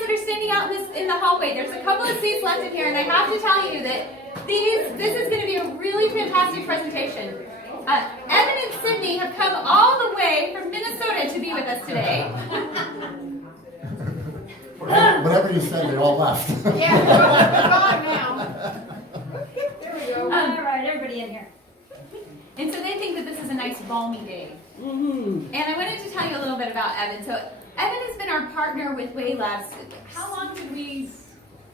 guys that are standing out in the hallway, there's a couple of seats left in here, and I have to tell you that this is going to be a really fantastic presentation. Evan and Sydney have come all the way from Minnesota to be with us today. Whatever you said, they all left. Yeah, they're gone now. There we go. All right, everybody in here. And so they think that this is a nice balmy day. And I wanted to tell you a little bit about Evan. So Evan has been our partner with Way Labs. How long did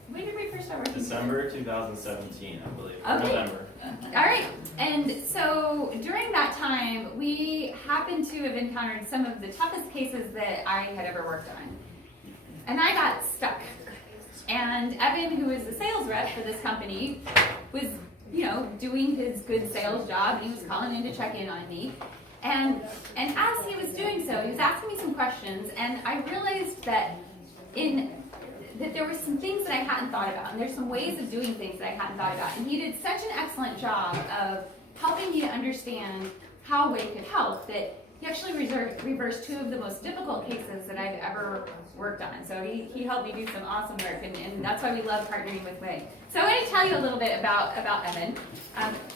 when did we first start working December 2017, I believe. Okay. November. All right. And so during that time, we happened to have encountered some of the toughest cases that I had ever worked on. And I got stuck. And Evan, who is the sales rep for this company, was, doing his good sales job, and he was calling in to check in on me. And as he was doing so, he was asking me some questions, and I realized that there were some things that I hadn't thought about, and there's some ways of doing things that I hadn't thought about. And he did such an excellent job of helping me to understand how Way could help that he actually reversed two of the most difficult cases that I've ever worked on. So he helped me do some awesome work, and that's why we love partnering with Way. So I want to tell you a little bit about Evan.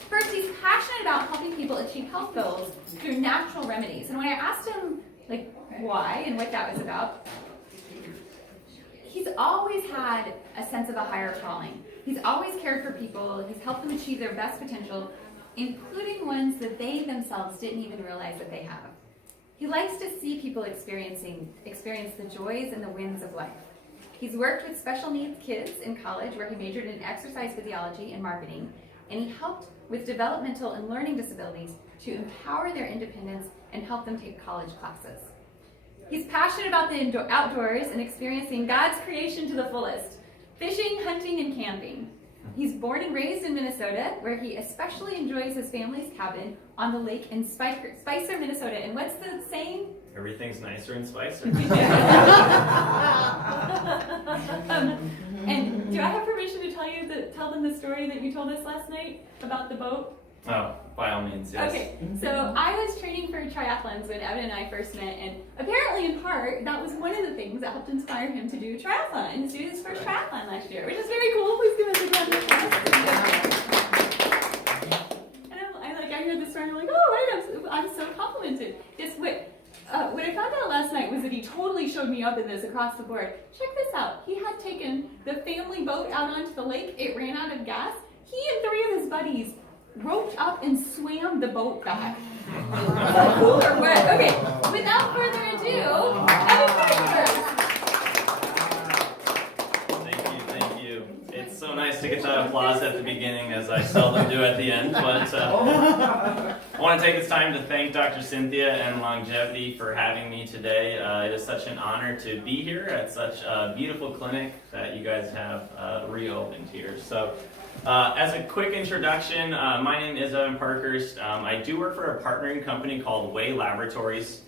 First, he's passionate about helping people achieve health goals through natural remedies. And when I asked him why and what that was about, he's always had a sense of a higher calling. He's always cared for people. He's helped them achieve their best potential, including ones that they themselves didn't even realize that they have. He likes to see people experience the joys and the wins of life. He's worked with special needs kids in college, where he majored in exercise physiology and marketing, and he helped with developmental and learning disabilities to empower their independence and help them take college classes. He's passionate about the outdoors and experiencing God's creation to the fullest, fishing, hunting, and camping. He's born and raised in Minnesota, where he especially enjoys his family's cabin on the lake in Spicer, Minnesota. And what's the saying? Everything's nicer in Spicer. And do I have permission to tell them the story that you told us last night about the boat? Oh, by all means, yes. Okay, so I was training for triathlons when Evan and I first met, and apparently in part, that was one of the things that helped inspire him to do a triathlon, to do his first triathlon last year, which is very cool. Please give us a round of applause. And I heard this story, and I'm like, oh, right, I'm so complimented. Just what I found out last night was that he totally showed me up in this across the board. Check this out. He had taken the family boat out onto the lake. It ran out of gas. He and three of his buddies roped up and swam the boat back. Cool or what? Okay, without further ado, Evan Parker. Thank you. It's so nice to get that applause at the beginning, as I seldom do at the end, but I want to take this time to thank Dr. Cynthia and Longevity for having me today. It is such an honor to be here at such a beautiful clinic that you guys have reopened here. So, as a quick introduction, my name is Evan Parkhurst. I do work for a partnering company called Way Laboratories.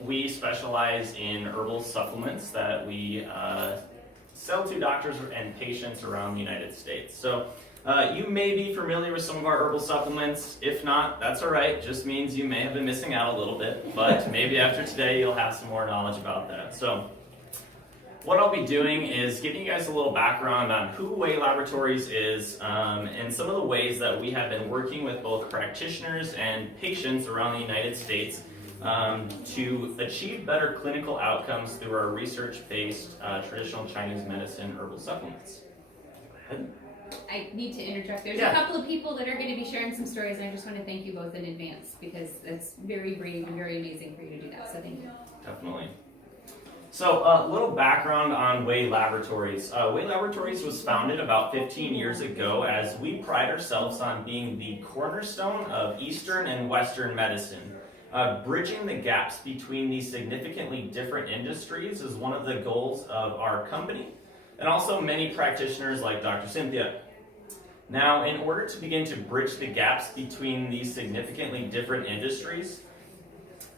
We specialize in herbal supplements that we sell to doctors and patients around the United States. So you may be familiar with some of our herbal supplements. If not, that's all right. Just means you may have been missing out a little bit, but maybe after today you'll have some more knowledge about that. So what I'll be doing is giving you guys a little background on who Way Laboratories is and some of the ways that we have been working with both practitioners and patients around the United States to achieve better clinical outcomes through our research-based traditional Chinese medicine herbal supplements. Go ahead. I need to interject. There's Yeah. a couple of people that are going to be sharing some stories, and I just want to thank you both in advance, because it's very brave and very amazing for you to do that, so thank you. Definitely. So a little background on Way Laboratories. Way Laboratories was founded about 15 years ago, as we pride ourselves on being the cornerstone of Eastern and Western medicine. Bridging the gaps between these significantly different industries is one of the goals of our company, and also many practitioners like Dr. Cynthia. Now, in order to begin to bridge the gaps between these significantly different industries,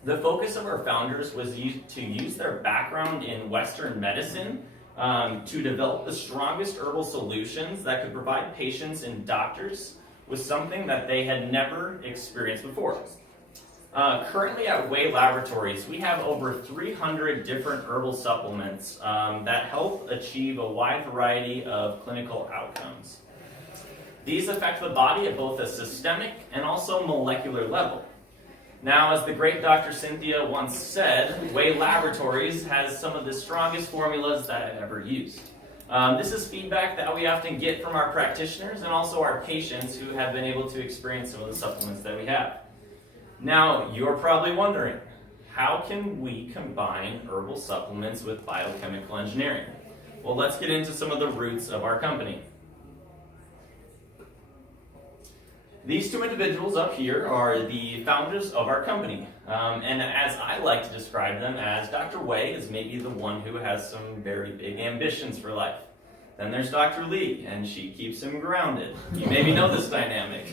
the focus of our founders was to use their background in Western medicine to develop the strongest herbal solutions that could provide patients and doctors with something that they had never experienced before. Currently at Way Laboratories, we have over 300 different herbal supplements that help achieve a wide variety of clinical outcomes. These affect the body at both a systemic and also molecular level. Now, as the great Dr. Cynthia once said, Way Laboratories has some of the strongest formulas that I've ever used. This is feedback that we often get from our practitioners and also our patients who have been able to experience some of the supplements that we have. Now, you're probably wondering, how can we combine herbal supplements with biochemical engineering? Well, let's get into some of the roots of our company. These two individuals up here are the founders of our company. And as I like to describe them as, Dr. Way is maybe the one who has some very big ambitions for life. Then there's Dr. Lee, and she keeps him grounded. You maybe know this dynamic.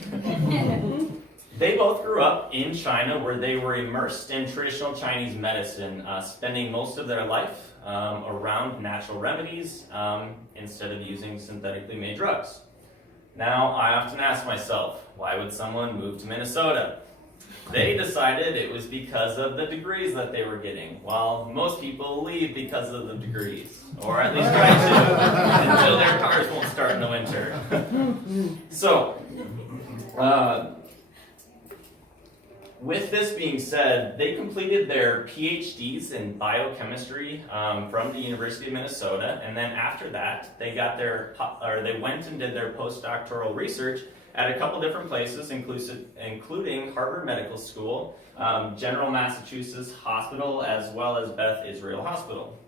They both grew up in China, where they were immersed in traditional Chinese medicine, spending most of their life around natural remedies instead of using synthetically made drugs. Now, I often ask myself, why would someone move to Minnesota? They decided it was because of the degrees that they were getting, while most people leave because of the degrees, or at least try to, until their cars won't start in the winter. So, with this being said, they completed their PhDs in biochemistry from the University of Minnesota, and then after that, they went and did their postdoctoral research at a couple different places, including Harvard Medical School, General Massachusetts Hospital, as well as Beth Israel Hospital.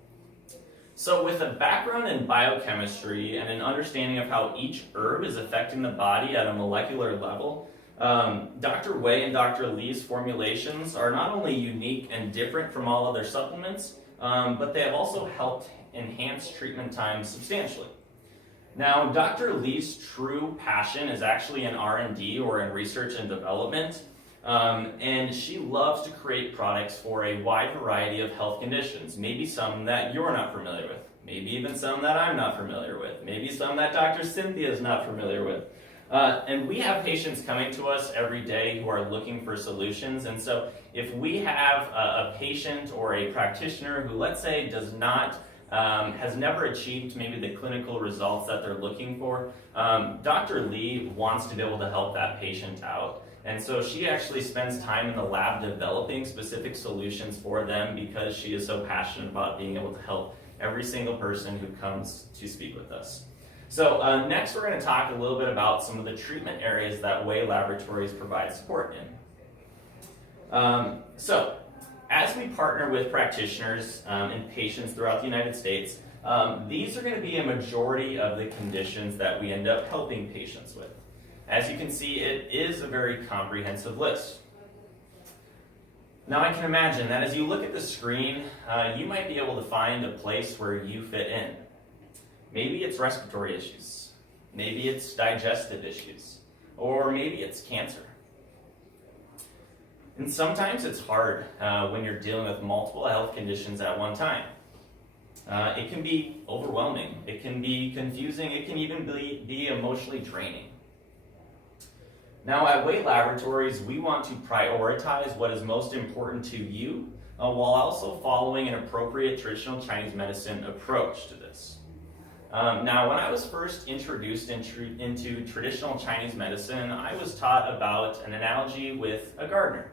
So with a background in biochemistry and an understanding of how each herb is affecting the body at a molecular level, Dr. Way and Dr. Lee's formulations are not only unique and different from all other supplements, but they have also helped enhance treatment times substantially. Now, Dr. Lee's true passion is actually in R&D, or in research and development, and she loves to create products for a wide variety of health conditions, maybe some that you're not familiar with, maybe even some that I'm not familiar with, maybe some that Dr. Cynthia is not familiar with. And we have patients coming to us every day who are looking for solutions. And so if we have a patient or a practitioner who, let's say, has never achieved maybe the clinical results that they're looking for, Dr. Lee wants to be able to help that patient out. And so she actually spends time in the lab developing specific solutions for them because she is so passionate about being able to help every single person who comes to speak with us. So next we're going to talk a little bit about some of the treatment areas that Way Laboratories provide support in. So as we partner with practitioners and patients throughout the United States, these are going to be a majority of the conditions that we end up helping patients with. As you can see, it is a very comprehensive list. Now I can imagine that as you look at the screen, you might be able to find a place where you fit in. Maybe it's respiratory issues, maybe it's digestive issues, or maybe it's cancer. And sometimes it's hard when you're dealing with multiple health conditions at one time. It can be overwhelming, it can be confusing, it can even be emotionally draining. Now at Way Laboratories, we want to prioritize what is most important to you while also following an appropriate traditional Chinese medicine approach to this. Now, when I was first introduced into traditional Chinese medicine, I was taught about an analogy with a gardener.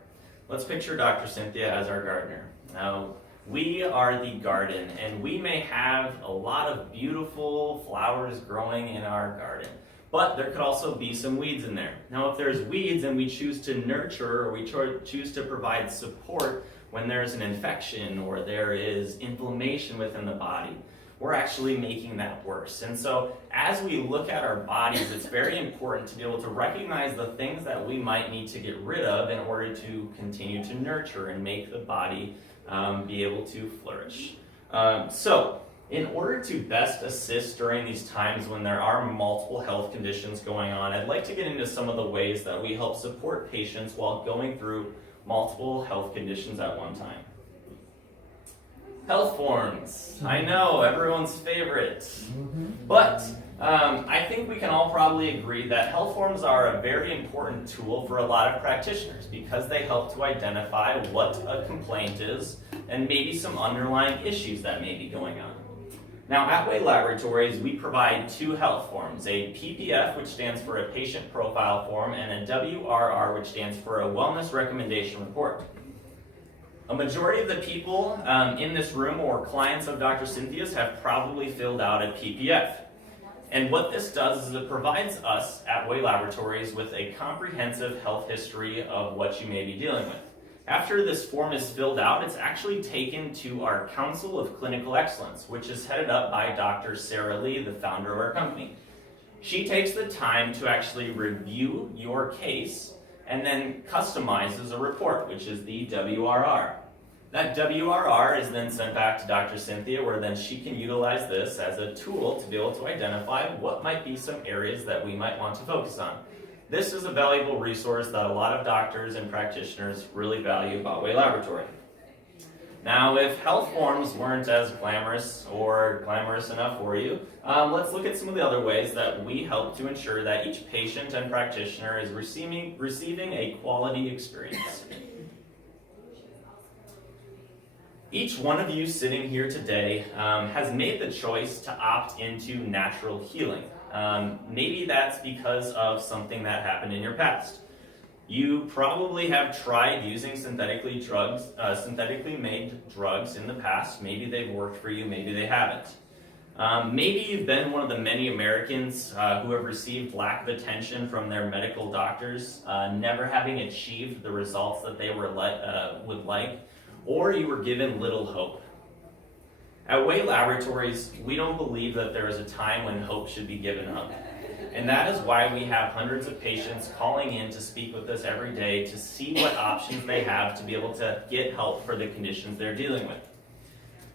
Let's picture Dr. Cynthia as our gardener. Now, we are the garden, and we may have a lot of beautiful flowers growing in our garden, but there could also be some weeds in there. Now, if there's weeds and we choose to nurture, or we choose to provide support when there's an infection or there is inflammation within the body, we're actually making that worse. And so as we look at our bodies, it's very important to be able to recognize the things that we might need to get rid of in order to continue to nurture and make the body be able to flourish. So in order to best assist during these times when there are multiple health conditions going on, I'd like to get into some of the ways that we help support patients while going through multiple health conditions at one time. Health forms. I know, everyone's favorite. But I think we can all probably agree that health forms are a very important tool for a lot of practitioners because they help to identify what a complaint is and maybe some underlying issues that may be going on. Now, at Way Laboratories, we provide two health forms, a PPF, which stands for a patient profile form, and a WRR, which stands for a wellness recommendation report. A majority of the people in this room or clients of Dr. Cynthia's have probably filled out a PPF. And what this does is it provides us at Way Laboratories with a comprehensive health history of what you may be dealing with. After this form is filled out, it's actually taken to our Council of Clinical Excellence, which is headed up by Dr. Sarah Lee, the founder of our company. She takes the time to actually review your case and then customizes a report, which is the WRR. That WRR is then sent back to Dr. Cynthia, where then she can utilize this as a tool to be able to identify what might be some areas that we might want to focus on. This is a valuable resource that a lot of doctors and practitioners really value about Way Laboratory. Now, if health forms weren't as glamorous or glamorous enough for you, let's look at some of the other ways that we help to ensure that each patient and practitioner is receiving a quality experience. Each one of you sitting here today has made the choice to opt into natural healing. Maybe that's because of something that happened in your past. You probably have tried using synthetically made drugs in the past. Maybe they've worked for you, maybe they haven't. Maybe you've been one of the many Americans who have received lack of attention from their medical doctors, never having achieved the results that they would like, or you were given little hope. At Way Laboratories, we don't believe that there is a time when hope should be given up. And that is why we have hundreds of patients calling in to speak with us every day to see what options they have to be able to get help for the conditions they're dealing with.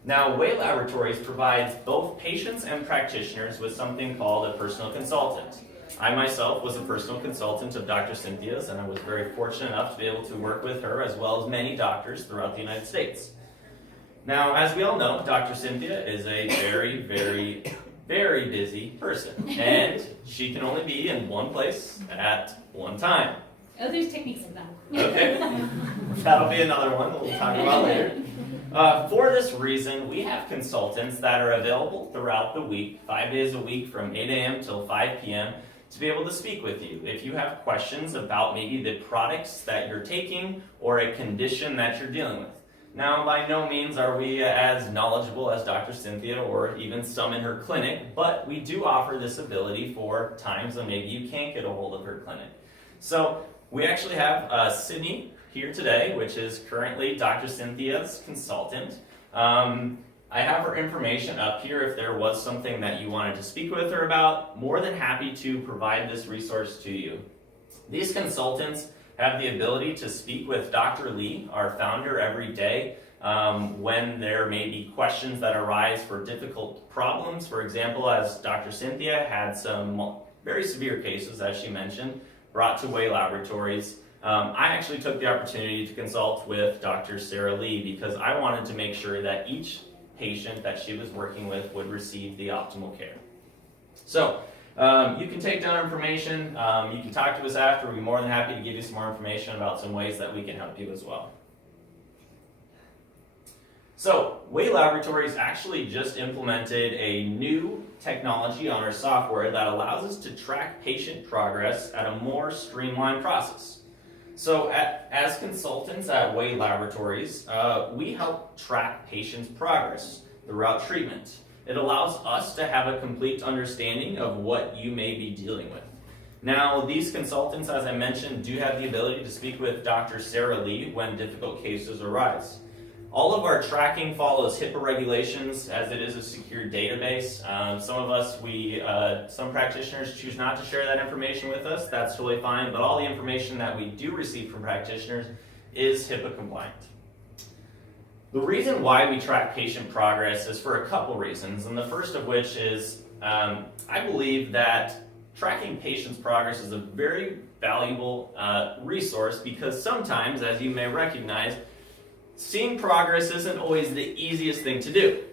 Now, Way Laboratories provides both patients and practitioners with something called a personal consultant. I myself was a personal consultant of Dr. Cynthia's, and I was very fortunate enough to be able to work with her as well as many doctors throughout the United States. Now, as we all know, Dr. Cynthia is a very, very, very busy person, and she can only be in one place at one time. Oh, there's techniques of that. Okay, that'll be another one that we'll talk about later. For this reason, we have consultants that are available throughout the week, 5 days a week from 8 a.m. till 5 p.m. to be able to speak with you. If you have questions about maybe the products that you're taking or a condition that you're dealing with. Now, by no means are we as knowledgeable as Dr. Cynthia or even some in her clinic, but we do offer this ability for times when maybe you can't get a hold of her clinic. So we actually have Sydney here today, which is currently Dr. Cynthia's consultant. I have her information up here if there was something that you wanted to speak with her about. More than happy to provide this resource to you. These consultants have the ability to speak with Dr. Lee, our founder, every day when there may be questions that arise for difficult problems. For example, as Dr. Cynthia had some very severe cases, as she mentioned, brought to Way Laboratories. I actually took the opportunity to consult with Dr. Sarah Lee because I wanted to make sure that each patient that she was working with would receive the optimal care. So, you can take down information, you can talk to us after. We'd be more than happy to give you some more information about some ways that we can help you as well. So, Way Laboratories actually just implemented a new technology on our software that allows us to track patient progress at a more streamlined process. So, as consultants at Way Laboratories, we help track patients' progress throughout treatment. It allows us to have a complete understanding of what you may be dealing with. Now, these consultants, as I mentioned, do have the ability to speak with Dr. Sarah Lee when difficult cases arise. All of our tracking follows HIPAA regulations as it is a secure database. Some practitioners choose not to share that information with us. That's totally fine, but all the information that we do receive from practitioners is HIPAA compliant. The reason why we track patient progress is for a couple reasons, and the first of which is I believe that tracking patients' progress is a very valuable resource because sometimes, as you may recognize, seeing progress isn't always the easiest thing to do.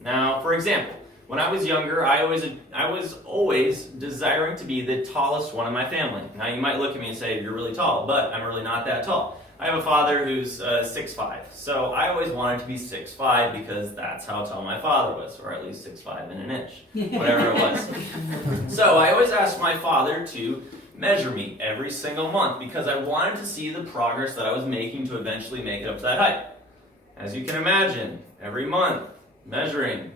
Now, for example, when I was younger, I was always desiring to be the tallest one in my family. Now, you might look at me and say, you're really tall, but I'm really not that tall. I have a father who's 6'5", so I always wanted to be 6'5" because that's how tall my father was, or at least 6'5" and an inch, whatever it was. So I always asked my father to measure me every single month because I wanted to see the progress that I was making to eventually make it up to that height. As you can imagine, every month, measuring,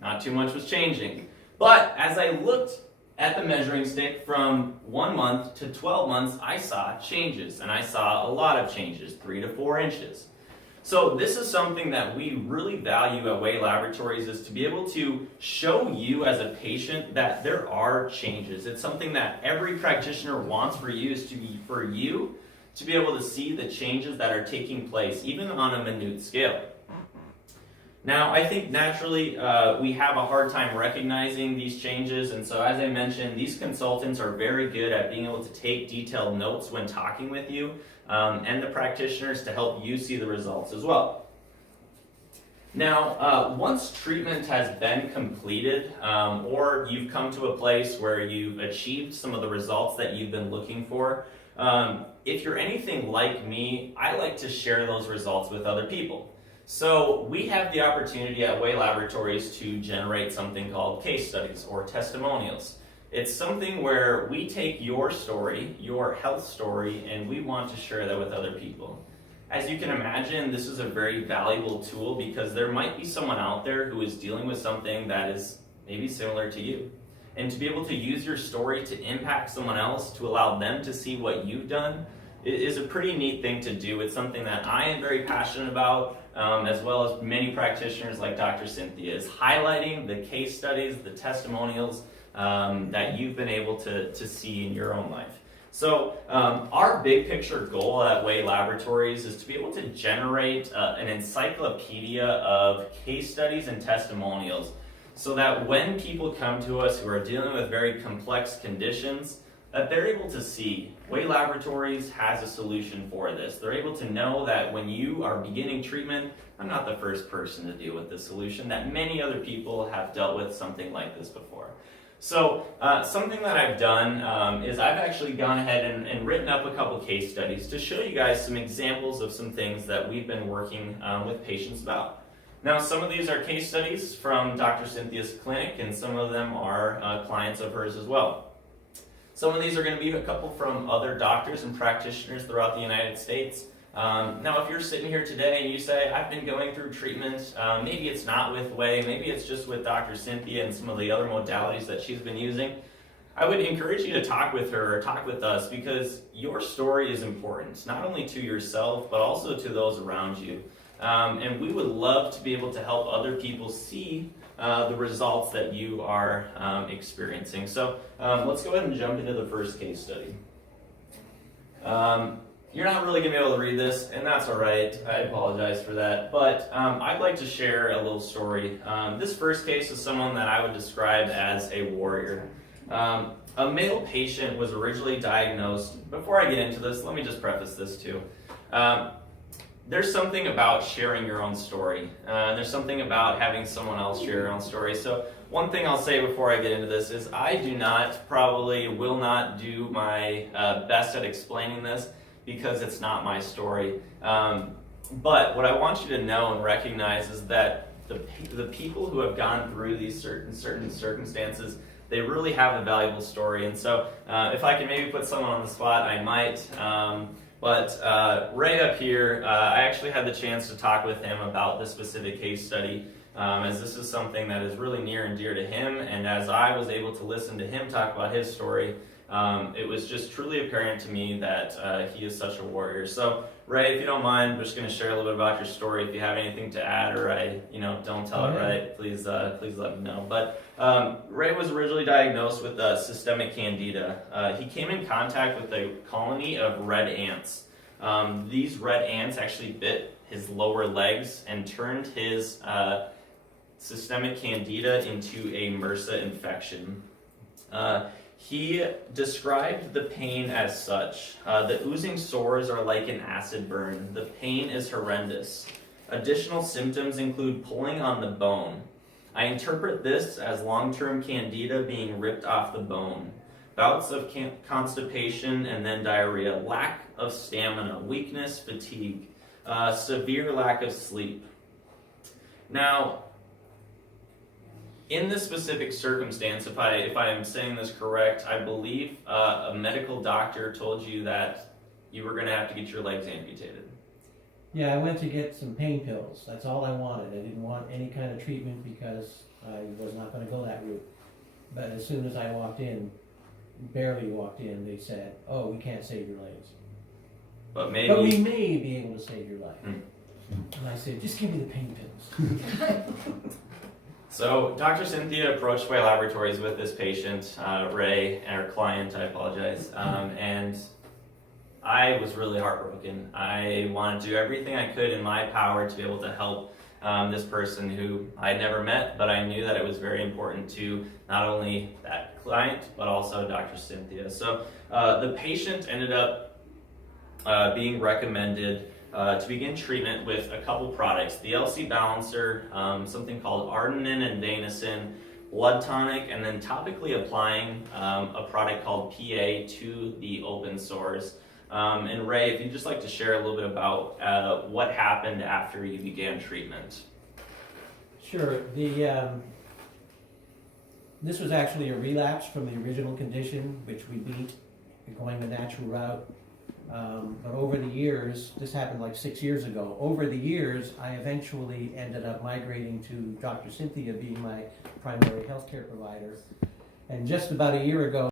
not too much was changing. But as I looked at the measuring stick from 1 month to 12 months, I saw changes, and I saw a lot of changes, 3 to 4 inches. So this is something that we really value at Way Laboratories, is to be able to show you as a patient that there are changes. It's something that every practitioner wants for you, is to be for you to be able to see the changes that are taking place, even on a minute scale. Now, I think naturally we have a hard time recognizing these changes, and so as I mentioned, these consultants are very good at being able to take detailed notes when talking with you, and the practitioners to help you see the results as well. Now, once treatment has been completed, or you've come to a place where you've achieved some of the results that you've been looking for, if you're anything like me, I like to share those results with other people. So we have the opportunity at Way Laboratories to generate something called case studies or testimonials. It's something where we take your story, your health story, and we want to share that with other people. As you can imagine, this is a very valuable tool because there might be someone out there who is dealing with something that is maybe similar to you. And to be able to use your story to impact someone else, to allow them to see what you've done, is a pretty neat thing to do. It's something that I am very passionate about, as well as many practitioners like Dr. Cynthia, is highlighting the case studies, the testimonials that you've been able to see in your own life. So our big picture goal at Way Laboratories is to be able to generate an encyclopedia of case studies and testimonials, so that when people come to us who are dealing with very complex conditions, that they're able to see Way Laboratories has a solution for this. They're able to know that when you are beginning treatment, I'm not the first person to deal with this solution, that many other people have dealt with something like this before. So something that I've done is I've actually gone ahead and written up a couple case studies to show you guys some examples of some things that we've been working with patients about. Now, some of these are case studies from Dr. Cynthia's clinic, and some of them are clients of hers as well. Some of these are going to be a couple from other doctors and practitioners throughout the United States. Now, if you're sitting here today and you say, I've been going through treatment, maybe it's not with Way, maybe it's just with Dr. Cynthia and some of the other modalities that she's been using, I would encourage you to talk with her or talk with us, because your story is important, not only to yourself, but also to those around you. And we would love to be able to help other people see the results that you are experiencing. So let's go ahead and jump into the first case study. You're not really going to be able to read this, and that's all right. I apologize for that. But I'd like to share a little story. This first case is someone that I would describe as a warrior. A male patient was originally diagnosed. Before I get into this, let me just preface this too. There's something about sharing your own story. There's something about having someone else share your own story. So one thing I'll say before I get into this is I will not do my best at explaining this, because it's not my story. But what I want you to know and recognize is that the people who have gone through these certain circumstances, they really have a valuable story. And so if I can maybe put someone on the spot, I might. But Ray up here, I actually had the chance to talk with him about this specific case study, as this is something that is really near and dear to him. And as I was able to listen to him talk about his story, it was just truly apparent to me that he is such a warrior. So Ray, if you don't mind, I'm just going to share a little bit about your story. If you have anything to add, or I don't tell it right, please let me know. But Ray was originally diagnosed with systemic candida. He came in contact with a colony of red ants. These red ants actually bit his lower legs and turned his systemic candida into a MRSA infection. He described the pain as such. The oozing sores are like an acid burn. The pain is horrendous. Additional symptoms include pulling on the bone. I interpret this as long-term candida being ripped off the bone. Bouts of constipation and then diarrhea, lack of stamina, weakness, fatigue, severe lack of sleep. Now, in this specific circumstance, if I am saying this correct, I believe a medical doctor told you that you were going to have to get your legs amputated. Yeah, I went to get some pain pills. That's all I wanted. I didn't want any kind of treatment because I was not going to go that route. But as soon as I walked in, barely walked in, they said, "Oh, we can't save your legs. But maybe. But we may be able to save your life." Hmm. And I said, "Just give me the pain pills." So Dr. Cynthia approached my laboratories with this patient, Ray, and her client, I apologize, and I was really heartbroken. I wanted to do everything I could in my power to be able to help this person who I had never met, but I knew that it was very important to not only that client, but also Dr. Cynthia. So the patient ended up being recommended to begin treatment with a couple products, the LC Balancer, something called Artenin and Vanicin, blood tonic, and then topically applying a product called PA to the open sores. And Ray, if you'd just like to share a little bit about what happened after you began treatment. Sure. This was actually a relapse from the original condition, which we beat, going the natural route. But over the years, this happened like 6 years ago, over the years I eventually ended up migrating to Dr. Cynthia being my primary healthcare provider. And just about a year ago,